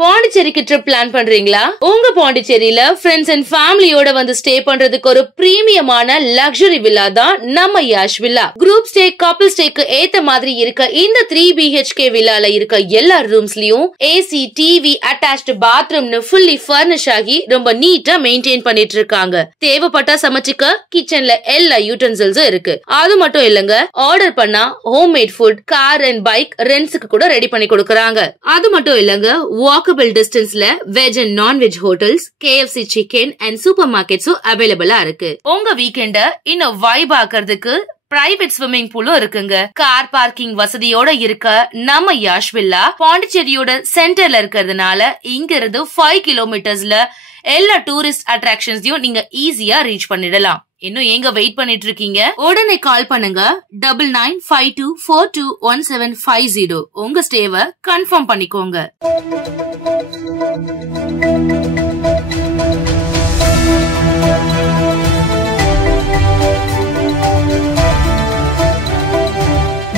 பாண்டிச்சேரிக்கு trip plan பண்றீங்களா? உங்க பாண்டிச்சேரியில ஃப்ரெண்ட்ஸ் அண்ட் ஃபேமிலியோட வந்து ஸ்டே பண்றதுக்கு ஒரு பிரீமியமான லக்ஸரி வில்லா தான் நம்ம Yash villa. Group stay, couple ஸ்டேக்கு ஏத்த மாதிரி இருக்க இந்த 3 BHK வில்லால இருக்க எல்லா ரூம்ஸ்லயும் ஏசி, டிவி, அட்டாச்ட் பாத்ரூம்னு ஃபுல்லி ஃபர்னிஷ் ஆகி ரொம்ப நீட்டா மெயின்டைன் பண்ணிட்டு இருக்காங்க. தேவைப்பட்டா சமைச்சுக்க கிச்சன்ல எல்லா யூட்டன்சில்ஸும் இருக்கு. அது மட்டும் இல்லங்க, ஆர்டர் பண்ணா home made food, car and bike ரெண்ட்ஸ்க்கு கூட ரெடி பண்ணி கொடுக்கறாங்க. அது மட்டும் இல்லங்க, வாக்கபிள் டிஸ்டன்ஸ்ல veg and non-veg hotels, KFC chicken and super மார்க்கெட்ஸும் அவைலபிளா இருக்கு. உங்க வீக்கெண்ட இன்னும் வைப் ஆக்குறதுக்கு பிரைவேட் ஸ்விம்மிங் பூலும் இருக்குங்க. கார் பார்க்கிங் வசதியோட இருக்க நம்ம யாஷ் வில்லா பாண்டிச்சேரியோட சென்டர்ல இருக்கிறதுனால இங்க இருந்து 5 கிலோமீட்டர்ஸ்ல எல்லா டூரிஸ்ட் அட்ராக்ஷன்ஸையும் நீங்க ஈஸியா ரீச் பண்ணிடலாம். இன்னும் எங்க வெயிட் பண்ணிட்டு இருக்கீங்க? உடனே கால் பண்ணுங்க 9952421750. உங்க ஸ்டேவை கன்ஃபார்ம் பண்ணிக்கோங்க.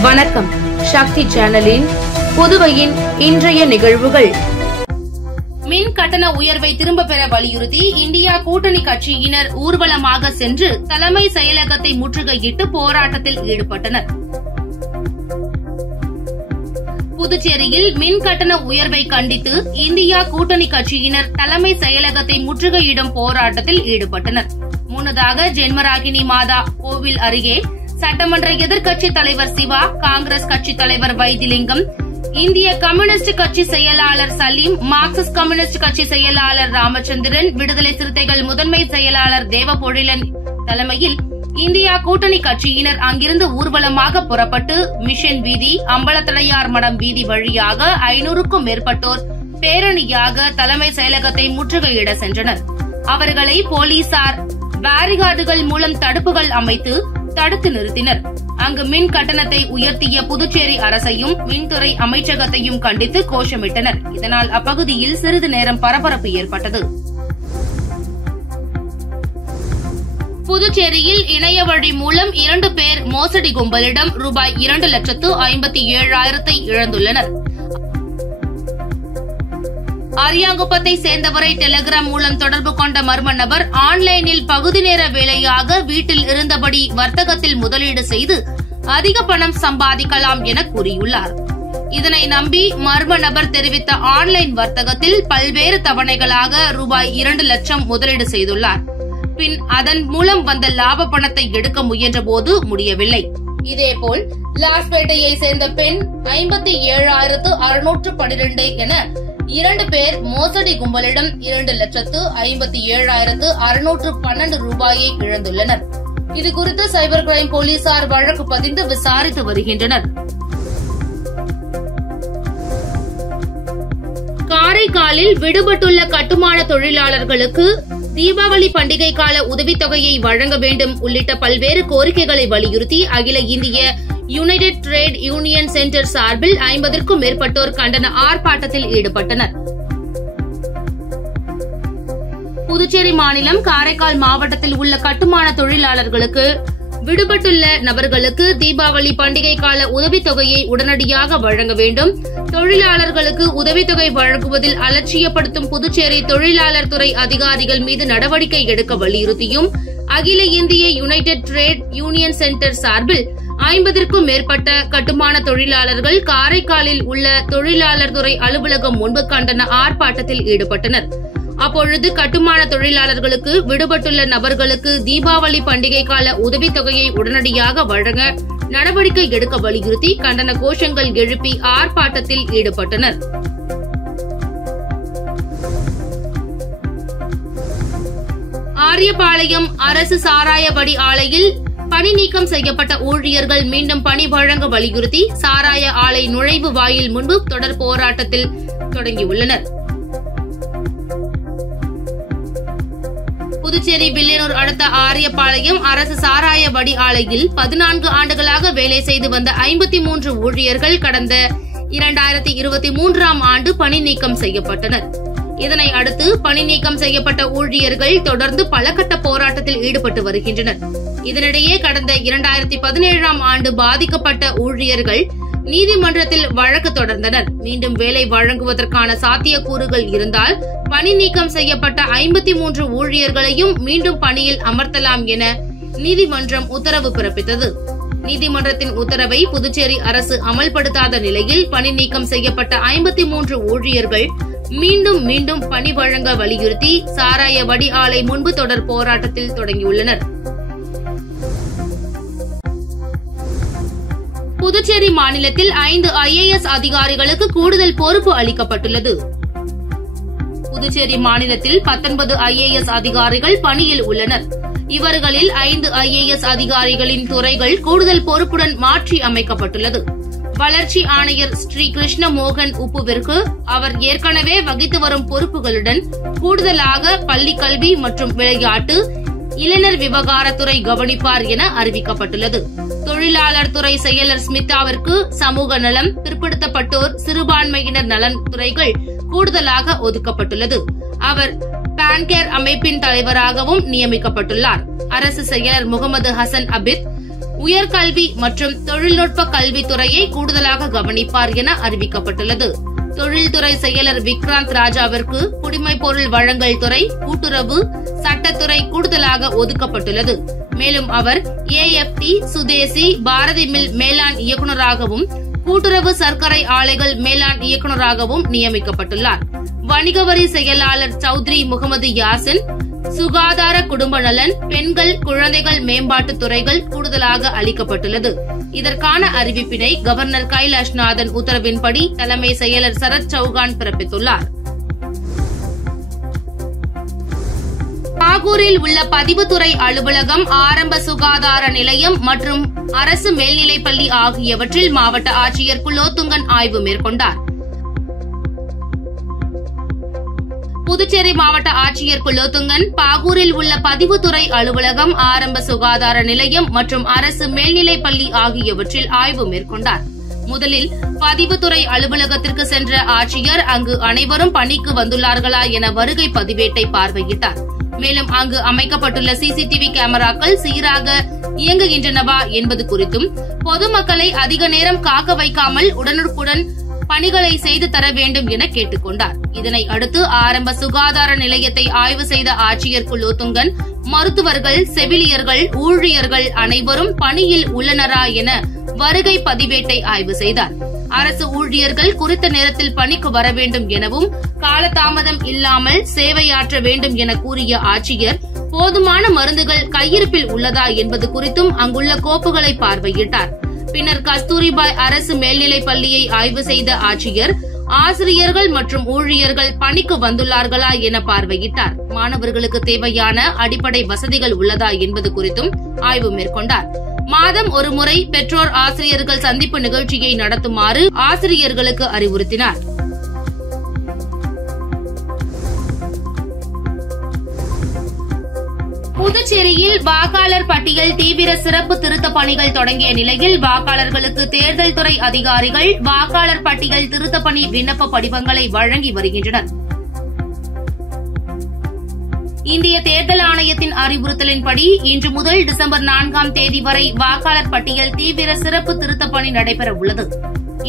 வணக்கம். சக்தி சேனலின் புதுவையின் இன்றைய நிகழ்வுகள். மின் கட்டண உயர்வை திரும்ப பெற வலியுறுத்தி இந்தியா கூட்டணி கட்சியினர் ஊர்வலமாக சென்று தலைமை செயலகத்தை முற்றுகையிட்டு போராட்டத்தில் ஈடுபட்டனர். புதுச்சேரியில் மின் கட்டண உயர்வை கண்டித்து இந்தியா கூட்டணி கட்சியினர் தலைமை செயலகத்தை முற்றுகையிடும் போராட்டத்தில் ஈடுபட்டனர். முன்னதாக ஜென்மராகினி மாதா கோவில் அருகே சட்டமன்ற எதிர்க்கட்சி தலைவர் சிவா, காங்கிரஸ் கட்சி தலைவர் வைத்திலிங்கம், இந்திய கம்யூனிஸ்ட் கட்சி செயலாளர் சலீம், மார்க்சிஸ்ட் கம்யூனிஸ்ட் கட்சி செயலாளர் ராமச்சந்திரன், விடுதலை சிறுத்தைகள் முதன்மை செயலாளர் தேவபொழிலன் தலைமையில் இந்தியா கூட்டணி கட்சியினர் அங்கிருந்து ஊர்வலமாக புறப்பட்டு மிஷன் வீதி, அம்பலத்தலையார் மடம் வீதி வழியாக 500க்கும் மேற்பட்டோர் பேரணியாக தலைமை செயலகத்தை முற்றுகையிட சென்றனர். அவர்களை போலீசார் பேரிகார்டுகள் மூலம் தடுப்புகள் அமைத்து தடுத்து நிறுத்தினர். அங்கு மின் கட்டணத்தை உயர்த்திய புதுச்சேரி அரசையும் மின்துறை அமைச்சகத்தையும் கண்டித்து கோஷமிட்டனர். இதனால் அப்பகுதியில் சிறிது நேரம் பரபரப்பு ஏற்பட்டது. புதுச்சேரியில் இணைய வழி மூலம் 2 பேர் மோசடி கும்பலிடம் ரூபாய் 2,57,000 இழந்துள்ளனர். அரியாங்குப்பத்தை சேர்ந்தவரை டெலிகிராம் மூலம் தொடர்பு கொண்ட மர்ம நபர் ஆன்லைனில் பகுதி நேர வேலையாக வீட்டில் இருந்தபடி வர்த்தகத்தில் முதலீடு செய்து அதிக பணம் சம்பாதிக்கலாம் என கூறியுள்ளார். இதனை நம்பி மர்ம நபர் தெரிவித்த ஆன்லைன் வர்த்தகத்தில் பல்வேறு தவணைகளாக ரூபாய் 2 லட்சம் முதலீடு செய்துள்ளார். பின் அதன் மூலம் வந்த லாப பணத்தை எடுக்க முயன்றபோது முடியவில்லை. இதேபோல் லாஸ்பேட்டையை சேர்ந்த பெண் 57,612 என 2 பேர் மோசடி கும்பலிடம் 2,57,612 ரூபாயை இழந்துள்ளனர். இதுகுறித்து சைபர் கிரைம் போலீசார் வழக்கு பதிந்து விசாரித்து வருகின்றனர். காரைக்காலில் விடுபட்டுள்ள கட்டுமான தொழிலாளர்களுக்கு தீபாவளி பண்டிகை கால உதவித்தொகையை வழங்க வேண்டும் உள்ளிட்ட பல்வேறு கோரிக்கைகளை வலியுறுத்தி அகில இந்திய யுனைடெட் ட்ரேட் யூனியன் சென்டர் சார்பில் 50க்கும் மேற்பட்டோர் கண்டன ஆர்ப்பாட்டத்தில் ஈடுபட்டனர். புதுச்சேரி மாநிலம் காரைக்கால் மாவட்டத்தில் உள்ள கட்டுமான தொழிலாளர்களுக்கு விடுபட்டுள்ள நபர்களுக்கு தீபாவளி பண்டிகை கால உதவித்தொகையை உடனடியாக வழங்க வேண்டும். தொழிலாளர்களுக்கு உதவித்தொகை வழங்குவதில் அலட்சியப்படுத்தும் புதுச்சேரி தொழிலாளர் துறை அதிகாரிகள் மீது நடவடிக்கை எடுக்க வலியுறுத்தியும் அகில இந்திய யுனைடெட் ட்ரேட் யூனியன் சென்டர் சார்பில் 50க்கும் மேற்பட்ட கட்டுமான தொழிலாளர்கள் காரைக்காலில் உள்ள தொழிலாளர் துறை அலுவலகம் முன்பு கண்டன ஆர்ப்பாட்டத்தில் ஈடுபட்டனர். அப்பொழுது கட்டுமான தொழிலாளர்களுக்கு விடுபட்டுள்ள நபர்களுக்கு தீபாவளி பண்டிகை கால உதவித்தொகையை உடனடியாக வழங்க நடவடிக்கை எடுக்க வலியுறுத்தி கண்டன கோஷங்கள் எழுப்பி ஆர்ப்பாட்டத்தில் ஈடுபட்டனர். ஆரியபாளையம் அரசு சாராயபடி ஆலையில் பணி நீக்கம் செய்யப்பட்ட ஊழியர்கள் மீண்டும் பணி வழங்க வலியுறுத்தி சாராய ஆலை நுழைவு வாயில் முன்பு தொடர் போராட்டத்தில் தொடங்கியுள்ளனர். புதுச்சேரி வில்லியனூர் அடுத்த ஆரியபாளையம் அரசு சாராய வடி ஆலையில் 14 ஆண்டுகளாக வேலை செய்து வந்த 53 ஊழியர்கள் கடந்த 2023ஆம் ஆண்டு பணி நீக்கம் செய்யப்பட்டனர். இதனை அடுத்து பணி நீக்கம் செய்யப்பட்ட ஊழியர்கள் தொடர்ந்து பல கட்ட போராட்டத்தில் ஈடுபட்டு வருகின்றனர். இதனிடையே கடந்த 2017ஆம் ஆண்டு பாதிக்கப்பட்ட ஊழியர்கள் நீதிமன்றத்தில் வழக்கு தொடர்ந்தனர். மீண்டும் வேலை வழங்குவதற்கான சாத்தியக்கூறுகள் இருந்தால் பணி நீக்கம் செய்யப்பட்ட 53 ஊழியர்களையும் மீண்டும் பணியில் அமர்த்தலாம் என நீதிமன்றம் உத்தரவு பிறப்பித்தது. நீதிமன்றத்தின் உத்தரவை புதுச்சேரி அரசு அமல்படுத்தாத நிலையில் பணி நீக்கம் செய்யப்பட்ட 53 ஊழியர்கள் மீண்டும் பணி வழங்க வலியுறுத்தி சாராய வடி ஆலை முன்பு தொடர் போராட்டத்தில் தொடங்கியுள்ளனர். புதுச்சேரி மாநிலத்தில் 5 IAS அதிகாரிகளுக்கு கூடுதல் பொறுப்பு அளிக்கப்பட்டுள்ளது. புதுச்சேரி மாநிலத்தில் 19 IAS அதிகாரிகள் பணியில் உள்ளனர். இவர்களில் 5 IAS அதிகாரிகளின் துறைகள் கூடுதல் பொறுப்புடன் மாற்றி அமைக்கப்பட்டுள்ளது. வளர்ச்சி ஆணையர் ஸ்ரீ கிருஷ்ண மோகன் உப்புவிற்கு அவர் ஏற்கனவே வகித்து வரும் பொறுப்புகளுடன் கூடுதலாக பள்ளிக்கல்வி மற்றும் விளையாட்டு, இளைஞர் விவகாரத்துறை கவனிப்பார் என அறிவிக்கப்பட்டுள்ளது. தொழிலாளர் துறை செயலர் ஸ்மிதாவிற்கு சமூக நலம், பிற்படுத்தப்பட்டோர், சிறுபான்மையினர் நலன் துறைகள் கூடுதலாக ஒதுக்கப்பட்டுள்ளது. அவர் பான்கேர் அமைப்பின் தலைவராகவும் நியமிக்கப்பட்டுள்ளார். அரசு செயலர் முகமது ஹசன் அபித் உயர்கல்வி மற்றும் தொழில்நுட்ப கல்வித்துறையை கூடுதலாக கவனிப்பார் என அறிவிக்கப்பட்டுள்ளது. தொழில்துறை செயலர் விக்ராந்த் ராஜாவிற்கு குடிமைப் பொருள் வழங்கல் துறை, கூட்டுறவு, சட்டத்துறை கூடுதலாக ஒதுக்கப்பட்டுள்ளது. மேலும் அவர் AFT, சுதேசி, பாரதி மில் மேலாண் இயக்குநராகவும் கூட்டுறவு சர்க்கரை ஆலைகள் மேலாண் இயக்குநராகவும் நியமிக்கப்பட்டுள்ளார். வணிக வரி செயலாளர் சௌத்ரி முகமது யாசின் சுகாதார, குடும்ப நலன், பெண்கள், குழந்தைகள் மேம்பாட்டு துறைகள் கூடுதலாக அளிக்கப்பட்டுள்ளது. இதற்கான அறிவிப்பினை கவர்னர் கைலாஷ்நாதன் உத்தரவின்படி தலைமை செயலர் சரத் சௌகான் பிறப்பித்துள்ளார். பாகூரில் உள்ள பதிவுத்துறை அலுவலகம், ஆரம்ப சுகாதார நிலையம் மற்றும் அரசு மேல்நிலைப்பள்ளி ஆகியவற்றில் மாவட்ட ஆட்சியர் குலோத்துங்கன் ஆய்வு மேற்கொண்டார். புதுச்சேரி மாவட்ட ஆட்சியர் குலோத்துங்கன் பாகூரில் உள்ள பதிவுத்துறை அலுவலகம், ஆரம்ப சுகாதார நிலையம் மற்றும் அரசு மேல்நிலைப்பள்ளி ஆகியவற்றில் ஆய்வு மேற்கொண்டார். முதலில் பதிவுத்துறை அலுவலகத்திற்கு சென்ற ஆட்சியர் அங்கு அனைவரும் பணிக்கு வந்துள்ளார்களா என வருகை பதிவேட்டை பார்வையிட்டார். மேலும் அங்கு அமைக்கப்பட்டுள்ள CCTV கேமராக்கள் சீராக இயங்குகின்றனவா என்பது குறித்தும், பொதுமக்களை அதிக நேரம் காக்க வைக்காமல் உடனுக்குடன் பணிகளை செய்து தர வேண்டும் என கேட்டுக் கொண்டார். இதனை அடுத்து ஆரம்ப சுகாதார நிலையத்தை ஆய்வு செய்த ஆட்சியர் குலோத்துங்கன் மருத்துவர்கள், செவிலியர்கள், ஊழியர்கள் அனைவரும் பணியில் உள்ளனரா என வருகை பதிவேட்டை ஆய்வு செய்தார். அரசு ஊழியர்கள் குறித்த நேரத்தில் பணிக்கு வர வேண்டும் எனவும் காலதாமதம் இல்லாமல் சேவையாற்ற வேண்டும் என கூறிய ஆட்சியர் போதுமான மருந்துகள் கையிருப்பில் உள்ளதா என்பது குறித்தும் அங்குள்ள கோப்புகளை பார்வையிட்டார். பின்னர் கஸ்தூரிபாய் அரசு மேல்நிலைப் பள்ளியை ஆய்வு செய்த ஆட்சியர் ஆசிரியர்கள் மற்றும் ஊழியர்கள் பணிக்கு வந்துள்ளார்களா என பார்வையிட்டார். மாணவர்களுக்கு தேவையான அடிப்படை வசதிகள் உள்ளதா என்பது குறித்தும் ஆய்வு மேற்கொண்டார். மாதம் ஒருமுறை பெற்றோர் ஆசிரியர்கள் சந்திப்பு நிகழ்ச்சியை நடத்துமாறு ஆசிரியர்களுக்கு அறிவுறுத்தினார். புதுச்சேரியில் வாக்காளர் பட்டியல் தீவிர சிறப்பு திருத்த பணிகள் தொடங்கிய நிலையில் வாக்காளர்களுக்கு தேர்தல் துறை அதிகாரிகள் வாக்காளர் பட்டியல் திருத்த பணி விண்ணப்ப படிவங்களை வழங்கி வருகின்றனர். இந்திய தேர்தல் ஆணையத்தின் அறிவுறுத்தலின்படி இன்று முதல் டிசம்பர் 4ஆம் தேதி வரை வாக்காளர் பட்டியல் தீவிர சிறப்பு திருத்த பணி நடைபெற உள்ளது.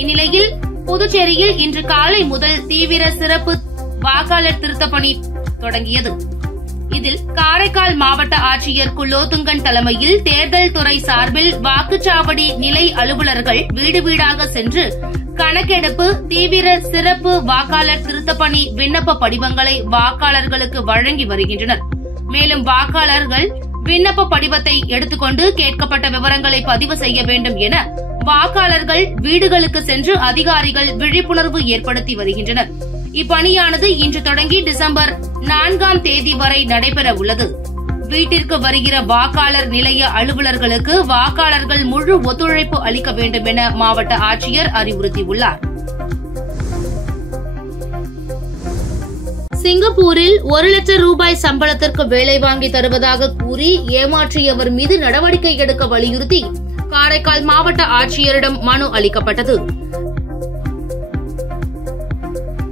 இந்நிலையில் புதுச்சேரியில் இன்று காலை முதல் தீவிர சிறப்பு வாக்காளர் திருத்த பணி தொடங்கியது. இதில் காரைக்கால் மாவட்ட ஆட்சியர் குலோத்துங்கன் தலைமையில் தேர்தல் துறை சார்பில் வாக்குச்சாவடி நிலை அலுவலர்கள் வீடு வீடாக சென்று கணக்கெடுப்பு, தீவிர சிறப்பு வாக்காளர் திருத்தப்பணி விண்ணப்ப படிவங்களை வாக்காளர்களுக்கு வழங்கி வருகின்றனர். மேலும் வாக்காளர்கள் விண்ணப்ப படிவத்தை எடுத்துக்கொண்டு கேட்கப்பட்ட விவரங்களை பதிவு செய்ய வேண்டும் என வாக்காளர்கள் வீடுகளுக்கு சென்று அதிகாரிகள் விழிப்புணர்வு ஏற்படுத்தி வருகின்றனர். இப்பணியானது இன்று தொடங்கி டிசம்பர் 4ஆம் தேதி வரை நடைபெற உள்ளது. வீட்டிற்கு வருகிற வாக்காளர் நிலைய அலுவலர்களுக்கு வாக்காளர்கள் முழு ஒத்துழைப்பு அளிக்க வேண்டும் என மாவட்ட ஆட்சியர் அறிவுறுத்தியுள்ளார். சிங்கப்பூரில் 1 லட்சம் ரூபாய் சம்பளத்திற்கு வேலை வாங்கி தருவதாக கூறி ஏமாற்றியவர் மீது நடவடிக்கை எடுக்க வலியுறுத்தி காரைக்கால் மாவட்ட ஆட்சியரிடம் மனு அளிக்கப்பட்டது.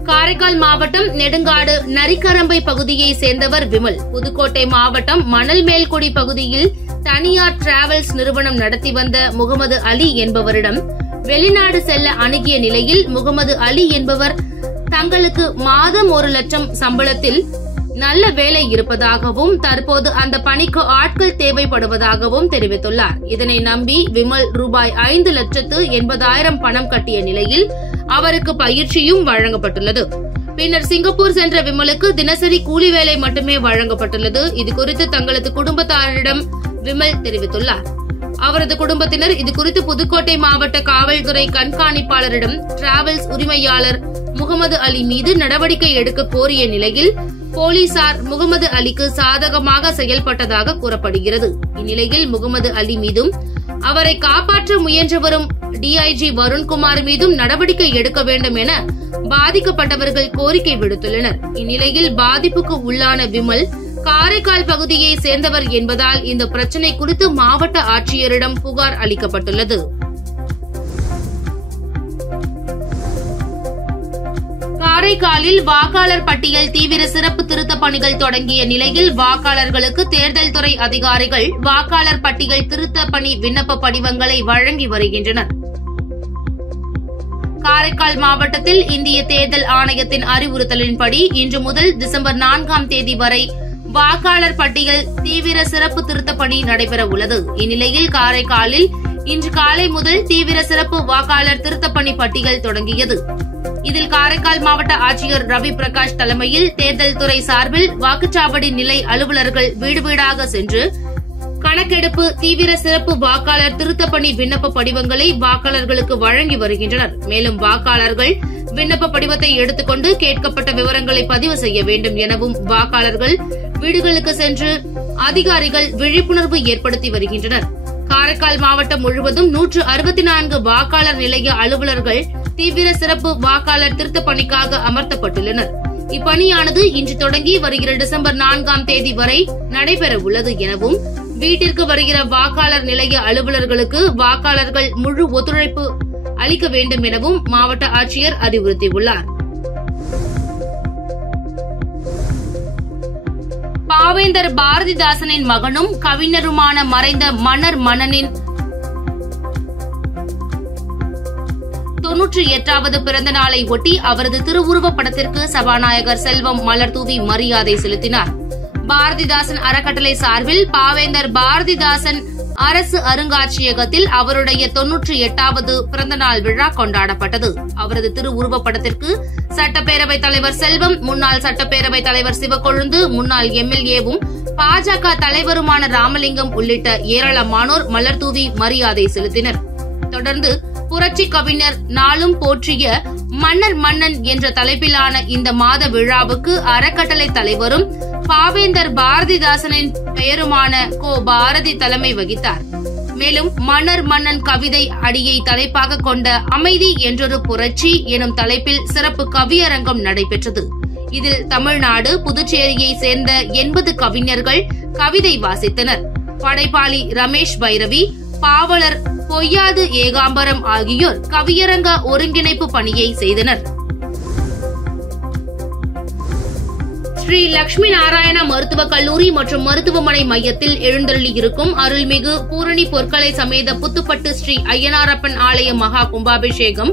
காரைக்கால் மாவட்டம் நெடுங்காடு நரிக்கரம்பை பகுதியை சேர்ந்தவர் விமல். புதுக்கோட்டை மாவட்டம் மணல்மேல்குடி பகுதியில் தனியார் டிராவல்ஸ் நிறுவனம் நடத்தி வந்த முகமது அலி என்பவரிடம் வெளிநாடு செல்ல அணுகிய நிலையில் முகமது அலி என்பவர் தங்களுக்கு மாதம் 1 லட்சம் சம்பளத்தில் நல்ல வேலை இருப்பதாகவும் தற்போது அந்த பணிக்கு ஆட்கள் தேவைப்படுவதாகவும் தெரிவித்துள்ளார். இதனை நம்பி விமல் ரூபாய் 5,80,000 பணம் கட்டிய நிலையில் அவருக்கு பயிற்சியும் வழங்கப்பட்டுள்ளது. பின்னர் சிங்கப்பூர் சென்ற விமலுக்கு தினசரி கூலி வேலை மட்டுமே வழங்கப்பட்டுள்ளது. இதுகுறித்து தங்களது குடும்பத்தாரிடம் விமல் தெரிவித்துள்ளார். அவரது குடும்பத்தினர் இதுகுறித்து புதுக்கோட்டை மாவட்ட காவல்துறை கண்காணிப்பாளரிடம் டிராவல்ஸ் உரிமையாளர் முகமது அலி மீது நடவடிக்கை எடுக்க கோரிய நிலையில் போலீசார் முகமது அலிக்கு சாதகமாக செயல்பட்டதாக கூறப்படுகிறது. இந்நிலையில் முகமது அலி மீதும் அவரை காப்பாற்ற முயன்றவரும் டிஐஜி வருண்குமார் மீதும் நடவடிக்கை எடுக்க வேண்டும் என பாதிக்கப்பட்டவர்கள் கோரிக்கை விடுத்துள்ளனர். இந்நிலையில் பாதிப்புக்கு உள்ளான விமல் காரைக்கால் பகுதியை சேர்ந்தவர் என்பதால் இந்த பிரச்சினை குறித்து மாவட்ட ஆட்சியரிடம் புகார் அளிக்கப்பட்டுள்ளது. காரைக்காலில் வாக்காளர் பட்டியல் தீவிர சிறப்பு திருத்த பணிகள் தொடங்கிய நிலையில் வாக்காளர்களுக்கு தேர்தல் துறை அதிகாரிகள் வாக்காளர் பட்டியல் திருத்த பணி விண்ணப்ப படிவங்களை வழங்கி வருகின்றனர். காரைக்கால் மாவட்டத்தில் இந்திய தேர்தல் ஆணையத்தின் அறிவுறுத்தலின்படி இன்று முதல் டிசம்பர் 4ஆம் தேதி வரை வாக்காளர் பட்டியல் தீவிர சிறப்பு திருத்த பணி நடைபெற உள்ளது. இந்நிலையில் காரைக்காலில் இன்று காலை முதல் தீவிர சிறப்பு வாக்காளர் திருத்தப்பணி பட்டியல் தொடங்கியது. இதில் காரைக்கால் மாவட்ட ஆட்சியர் ரவி பிரகாஷ் தலைமையில் தேர்தல் துறை சார்பில் வாக்குச்சாவடி நிலை அலுவலர்கள் வீடு வீடாக சென்று கணக்கெடுப்பு தீவிர சிறப்பு வாக்காளர் திருத்தப்பணி விண்ணப்ப படிவங்களை வாக்காளர்களுக்கு வழங்கி வருகின்றனர். மேலும் வாக்காளர்கள் விண்ணப்ப படிவத்தை எடுத்துக்கொண்டு கேட்கப்பட்ட விவரங்களை பதிவு செய்ய வேண்டும் எனவும் வாக்காளர்கள் வீடுகளுக்கு சென்று அதிகாரிகள் விழிப்புணர்வு ஏற்படுத்தி வருகின்றனர். காரைக்கால் மாவட்டம் முழுவதும் 164 வாக்காளர் நிலைய அலுவலர்கள் தீவிர சிறப்பு வாக்காளர் திருத்த பணிக்காக அமர்த்தப்பட்டுள்ளனர். இப்பணியானது இன்று தொடங்கி வருகிற டிசம்பர் 4ஆம் தேதி வரை நடைபெற உள்ளது எனவும் வீட்டிற்கு வருகிற வாக்காளர் நிலைய அலுவலர்களுக்கு வாக்காளர்கள் முழு ஒத்துழைப்பு அளிக்க வேண்டும் எனவும் மாவட்ட ஆட்சியர் அறிவுறுத்தியுள்ளார். பாவேந்தர் பாரதிதாசனின் மகனும் கவிஞருமான மறைந்த மன்னர் மன்னனின் 98வது பிறந்த நாளை ஒட்டி அவரது திருவுருவப் படத்திற்கு சபாநாயகர் செல்வம் மலர் தூவி மரியாதை செலுத்தினார். பாரதிதாசன் அறக்கட்டளை சார்பில் பாவேந்தர் பாரதிதாசன் அரசு அருங்காட்சியகத்தில் அவருடைய 98வது பிறந்தநாள் விழா கொண்டாடப்பட்டது. அவரது திருவுருவப் படத்திற்கு சட்டப்பேரவைத் தலைவர் செல்வம், முன்னாள் சட்டப்பேரவைத் தலைவர் சிவக்கொழுந்து, முன்னாள் எம்எல்ஏவும் பாஜக தலைவருமான ராமலிங்கம் உள்ளிட்ட ஏராளமானோர் மலர் தூவி மரியாதை செலுத்தினர். தொடர்ந்து புரட்சி கவிஞர் நாளும் போற்றிய மன்னர் மன்னன் என்ற தலைப்பிலான இந்த மாத விழாவுக்கு அறக்கட்டளை தலைவரும் பாவேந்தர் பாரதிதாசனின் பெயருமான கோ பாரதி தலைமை வகித்தார். மேலும் மன்னர் மன்னன் கவிதை அடியை தலைப்பாக கொண்ட அமைதி என்றொரு புரட்சி எனும் தலைப்பில் சிறப்பு கவியரங்கம் நடைபெற்றது. இதில் தமிழ்நாடு, புதுச்சேரியை சேர்ந்த 80 கவிஞர்கள் கவிதை வாசித்தனர். படைப்பாளி ரமேஷ் பைரவி, பாவலர் பொய்யாது ஏகாம்பரம் ஆகியோர் கவியரங்க ஒருங்கிணைப்பு பணியை செய்தனர். ஸ்ரீ லட்சுமி நாராயண மருத்துவக் கல்லூரி மற்றும் மருத்துவமனை மையத்தில் எழுந்தருளியிருக்கும் அருள்மிகு பூரணி பொற்களை சமேத புத்துப்பட்டு ஸ்ரீ ஐயனாரப்பன் ஆலய மகா கும்பாபிஷேகம்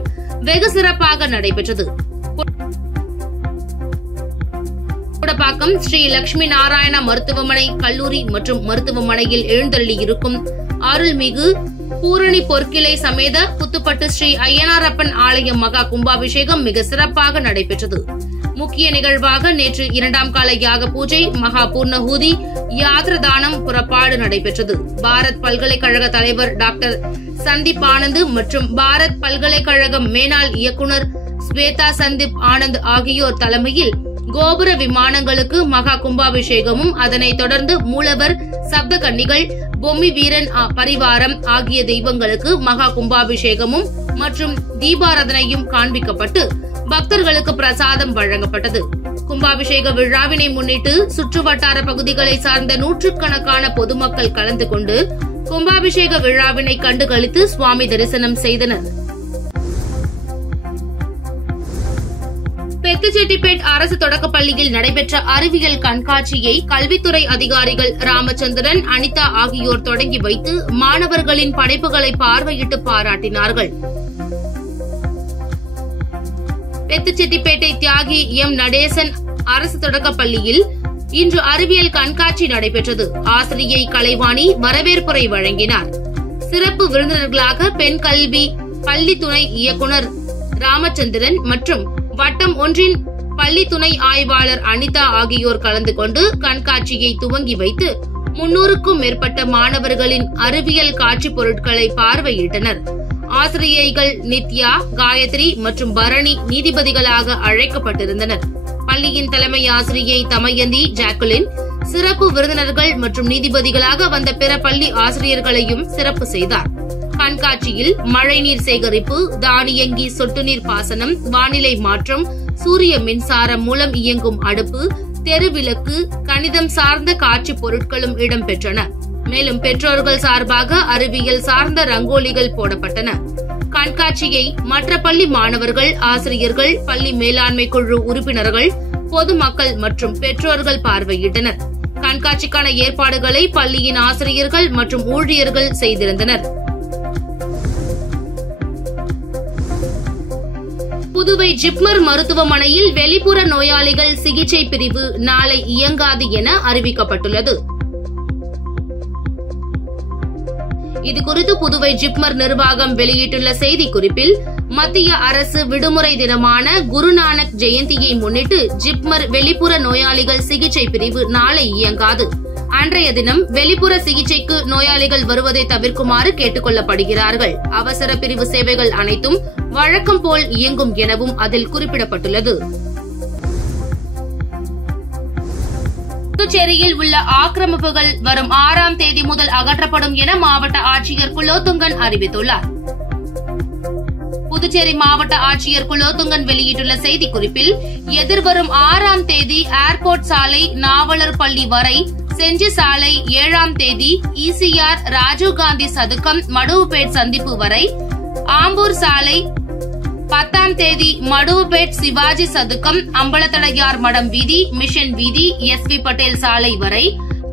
வெகு சிறப்பாக நடைபெற்றது. கூடப்பாக்கம் ஸ்ரீ லட்சுமி நாராயண மருத்துவமனை கல்லூரி மற்றும் மருத்துவமனையில் எழுந்தருளியிருக்கும் அருள்மிகு பூரணி பொற்கிளை சமேத புத்துப்பட்டு ஸ்ரீ ஐயனாரப்பன் ஆலய மகா கும்பாபிஷேகம் மிக சிறப்பாக நடைபெற்றது. முக்கிய நிகழ்வாக நேற்று 2ஆம் கால யாக பூஜை, மகா பூர்ணஹூதி, யாத்ரதானம், புறப்பாடு நடைபெற்றது. பாரத் பல்கலைக்கழக தலைவர் டாக்டர் சந்தீப் ஆனந்த் மற்றும் பாரத் பல்கலைக்கழக மேனாள் இயக்குநர் ஸ்வேதா சந்தீப் ஆனந்த் ஆகியோர் தலைமையில் கோபுர விமானங்களுக்கு மகா கும்பாபிஷேகமும், அதனைத் தொடர்ந்து மூலவர், சப்த கன்னிகள், பொம்மி வீரன் பரிவாரம் ஆகிய தெய்வங்களுக்கு மகா கும்பாபிஷேகமும் மற்றும் தீபாராதனையும் காண்பிக்கப்பட்டு பக்தர்களுக்கு பிரசாதம் வழங்கப்பட்டது. கும்பாபிஷேக விழாவினை முன்னிட்டு சுற்றுவட்டார பகுதிகளை சார்ந்த நூற்றுக்கணக்கான பொதுமக்கள் கலந்து கொண்டு கும்பாபிஷேக விழாவினை கண்டுகளித்து சுவாமி தரிசனம் செய்தனர். பெத்துச்செட்டிப்பேட் அரசு தொடக்கப்பள்ளியில் நடைபெற்ற அறிவியல் கண்காட்சியை கல்வித்துறை அதிகாரிகள் ராமச்சந்திரன், அனிதா ஆகியோர் தொடங்கி வைத்து மாணவர்களின் படைப்புகளை பார்வையிட்டு பாராட்டினார்கள். பெத்துச்செட்டிப்பேட்டை தியாகி எம் நடேசன் அரசு தொடக்கப் பள்ளியில் இன்று அறிவியல் கண்காட்சி நடைபெற்றது. ஆசிரியை கலைவாணி வரவேற்புரை வழங்கினார். சிறப்பு விருந்தினர்களாக பெண் கல்வி பள்ளி துணை இயக்குனர் ராமச்சந்திரன் மற்றும் வட்டம் ஒன்றின் பள்ளி துணை ஆய்வாளர் அனிதா ஆகியோர் கலந்து கொண்டு கண்காட்சியை துவங்கி வைத்து 300க்கும் மேற்பட்ட மாணவர்களின் அறிவியல் காட்சி பொருட்களை பார்வையிட்டனர். ஆசிரியைகள் நித்யா, காயத்ரி மற்றும் பரணி நீதிபதிகளாக அழைக்கப்பட்டிருந்தனர். பள்ளியின் தலைமை ஆசிரியை தமயந்தி, ஜாக்குலின் சிறப்பு விருந்தினர்கள் மற்றும் நீதிபதிகளாக வந்த பிற பள்ளி ஆசிரியர்களையும் சிறப்பு செய்தார். கண்காட்சியில் மழைநீர் சேகரிப்பு, தானியங்கி சொட்டு நீர் பாசனம், வானிலை மாற்றம், சூரிய மின்சாரம் மூலம் இயங்கும் அடுப்பு, தெருவிளக்கு, கணிதம் சார்ந்த காட்சி பொருட்களும் இடம்பெற்றன. மேலும் பெற்றோர்கள் சார்பாக அறிவியல் சார்ந்த ரங்கோலிகள் போடப்பட்டன. கண்காட்சியை மற்ற பள்ளி மாணவர்கள், ஆசிரியர்கள், பள்ளி மேலாண்மை குழு உறுப்பினர்கள், பொதுமக்கள் மற்றும் பெற்றோர்கள் பார்வையிட்டனர். கண்காட்சிக்கான ஏற்பாடுகளை பள்ளியின் ஆசிரியர்கள் மற்றும் ஊழியர்கள் செய்திருந்தனர். புதுவை ஜிப்மர் மருத்துவமனையில் வெளிப்புற நோயாளிகள் சிகிச்சை பிரிவு நாளை இயங்காது என அறிவிக்கப்பட்டுள்ளது. இதுகுறித்து புதுவை ஜிப்மர் நிர்வாகம் வெளியிட்டுள்ள செய்திக்குறிப்பில், மத்திய அரசு விடுமுறை தினமான குருநானக் ஜெயந்தியை முன்னிட்டு ஜிப்மர் வெளிப்புற நோயாளிகள் சிகிச்சை பிரிவு நாளை இயங்காது. அன்றைய தினம் வெளிப்புற சிகிச்சைக்கு நோயாளிகள் வருவதை தவிர்க்குமாறு கேட்டுக் கொள்ளப்படுகிறார்கள். அவசர பிரிவு சேவைகள் அனைத்தும் வழக்கம் போல் இயங்கும் எனவும் அதில் குறிப்பிடப்பட்டுள்ளது. புதுச்சேரியில் உள்ள ஆக்கிரமிப்புகள் வரும் 6ஆம் தேதி முதல் அகற்றப்படும் என மாவட்ட ஆட்சியர் குலோத்துங்கன் அறிவித்துள்ளார். புதுச்சேரி மாவட்ட ஆட்சியர் குலோத்துங்கன் வெளியிட்டுள்ள செய்திக்குறிப்பில், எதிர்வரும் 6ஆம் தேதி ஏர்போர்ட் சாலை நாவலர் பள்ளி வரை, செஞ்சி சாலை 7ஆம் தேதி ECR ராஜீவ்காந்தி சதுக்கம் மடுவுப்பேட் சந்திப்பு வரை, ஆம்பூர் சாலை 10ஆம் தேதி மடுவுப்பேட் சிவாஜி சதுக்கம் அம்பலத்தடையார் மடம் வீதி, மிஷன் வீதி, SV பட்டேல் சாலை வரை,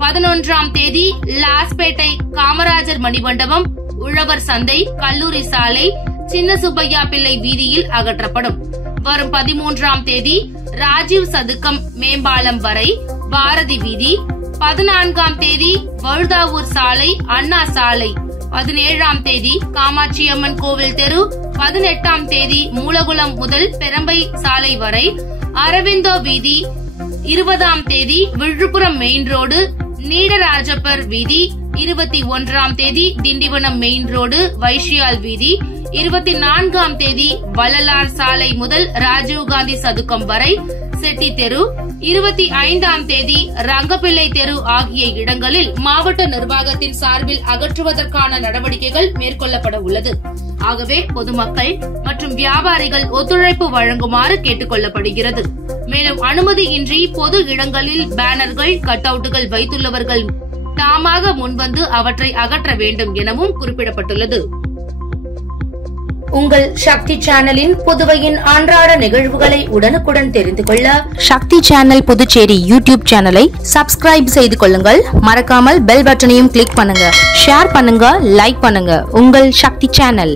11ஆம் தேதி லாஸ்பேட்டை காமராஜர் மணிமண்டபம், உழவர் சந்தை, கல்லூரி சாலை, சின்ன சுப்பையா பிள்ளை வீதியில் அகற்றப்படும். வரும் 13ஆம் தேதி ராஜீவ் சதுக்கம் மேம்பாலம் வரை, பாரதி வீதி, 14ஆம் தேதி வழுதாவூர் சாலை, அண்ணா சாலை, 17ஆம் தேதி காமாட்சியம்மன் கோவில் தெரு, 18ஆம் தேதி மூலகுளம் முதல் பெரம்பை சாலை வரை, அரவிந்தோ வீதி, 20ஆம் தேதி விழுப்புரம் மெயின் ரோடு, நீடராஜப்பர் வீதி, 21ஆம் தேதி திண்டிவனம் மெயின் ரோடு, வைஷ்யால் வீதி, 24ஆம் தேதி வள்ளலார் சாலை முதல் ராஜீவ்காந்தி சதுக்கம் வரை, செட்டி தெரு, 25ஆம் தேதி ரங்கப்பிள்ளை தெரு ஆகிய இடங்களில் மாவட்ட நிர்வாகத்தின் சார்பில் அகற்றுவதற்கான நடவடிக்கைகள் மேற்கொள்ளப்பட உள்ளது. ஆகவே பொதுமக்கள் மற்றும் வியாபாரிகள் ஒத்துழைப்பு வழங்குமாறு கேட்டுக் கொள்ளப்படுகிறது. மேலும் அனுமதியின்றி பொது இடங்களில் பேனர்கள், கட் அவுட்டுகள் வைத்துள்ளவர்கள் தாமாக முன்வந்து அவற்றை அகற்ற வேண்டும் எனவும் குறிப்பிடப்பட்டுள்ளது. உங்கள் சக்தி சேனலின் புதுவையின் அன்றாட நிகழ்வுகளை உடனுக்குடன் தெரிந்து கொள்ள சக்தி சேனல் புதுச்சேரி யூடியூப் சேனலை சப்ஸ்கிரைப் செய்து கொள்ளுங்கள். மறக்காமல் பெல் பட்டனையும் கிளிக் பண்ணுங்க, ஷேர் பண்ணுங்க, லைக் பண்ணுங்க. உங்கள் சக்தி சேனல்.